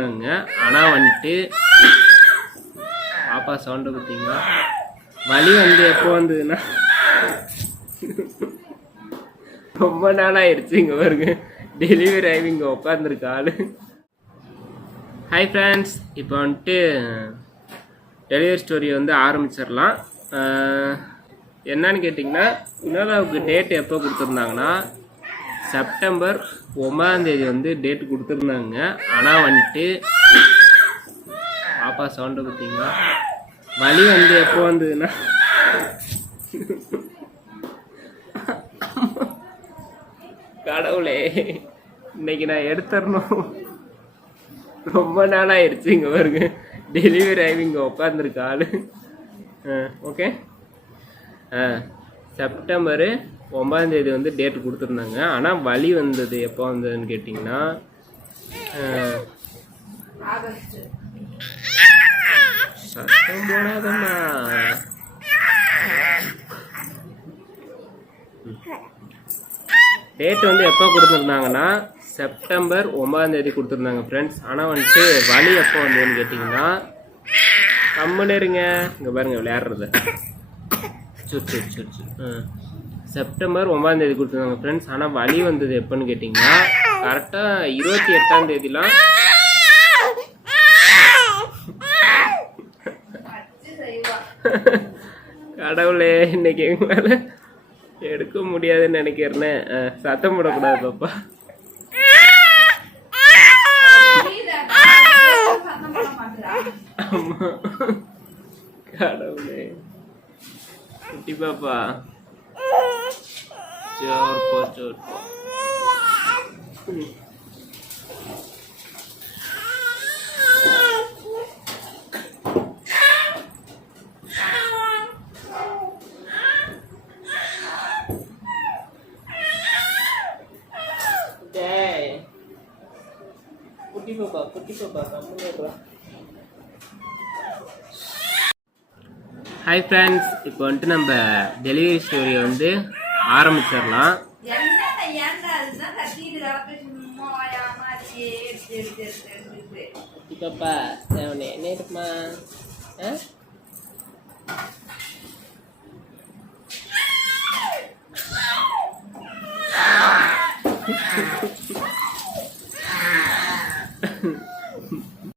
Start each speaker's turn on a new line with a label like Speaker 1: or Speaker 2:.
Speaker 1: கொடுத்துருந்தாங்க ஆனால் வந்துட்டு பாப்பா சவுண்டை பார்த்தீங்களா வலி வந்து எப்போ வந்ததுன்னா ரொம்ப நாளாயிருச்சு இங்கே பாருங்க. டெலிவரி ஆகி இங்கே உட்காந்துருக்க ஆளு. ஹாய் ஃப்ரெண்ட்ஸ் இப்போ வந்துட்டு டெலிவரி ஸ்டோரி வந்து ஆரம்பிச்சிடலாம். என்னன்னு கேட்டிங்கன்னா வினோதாவுக்கு டேட் எப்போ கொடுத்துருந்தாங்கன்னா செப்டம்பர் ஒன்பதாந்தேதி வந்து டேட் கொடுத்துருந்தாங்க. ஆனால் வந்துட்டு பாப்பா சவுண்டை பார்த்தீங்களா வலி வந்து எப்போ வந்ததுன்னா? கடவுளே இன்னைக்கு நான் எடுத்துடணும். ரொம்ப நாளாயிருச்சு இங்கே பாருங்க. டெலிவரி ஆகி இங்கே உட்காந்துருக்கு ஆள். ஓகே ஆ. செப்டம்பரு ஒன்பதாம் தேதி வந்து டேட் கொடுத்துருந்தாங்க. ஆனால் வலி வந்தது. எப்போ வந்ததுன்னு கேட்டிங்கன்னா சத்தம் போடாதம்மா டேட் வந்து எப்போ கொடுத்துருந்தாங்கன்னா செப்டம்பர் ஒன்பதாம் தேதி கொடுத்துருந்தாங்க ஃப்ரெண்ட்ஸ் ஆனால் வந்துட்டு வலி எப்போ வந்ததுன்னு கேட்டிங்கன்னா கம்முன்னு இருங்க. இங்கே பாருங்கள் விளையாடுறது. சுர் சுர் சுர் சுர். ஆ. செப்டம்பர் ஒன்பதாம் தேதி கொடுத்துருந்தாங்க ஃப்ரெண்ட்ஸ் ஆனால் வலி வந்தது எப்போன்னு கேட்டிங்கன்னா கரெக்டாக இருபத்தி எட்டாம் தேதிலாம். கடவுளே இன்னைக்கு எங்களால் எடுக்க முடியாதுன்னு நினைக்கிறேனே. ஆ, சத்தம் போடக்கூடாது பாப்பா. ஆமா. கடவுளே. குட்டி பாப்பா சோர் போ சோர் போ டேய் குட்டி பாப்பா குட்டி ஹாய் ஃப்ரெண்ட்ஸ் இப்போ வந்துட்டு நம்ம டெலிவரி ஸ்டோரியை வந்து ஆரம்பிச்சிடலாம். இப்பப்பா செவனே என்ன இருக்குமா ஆ?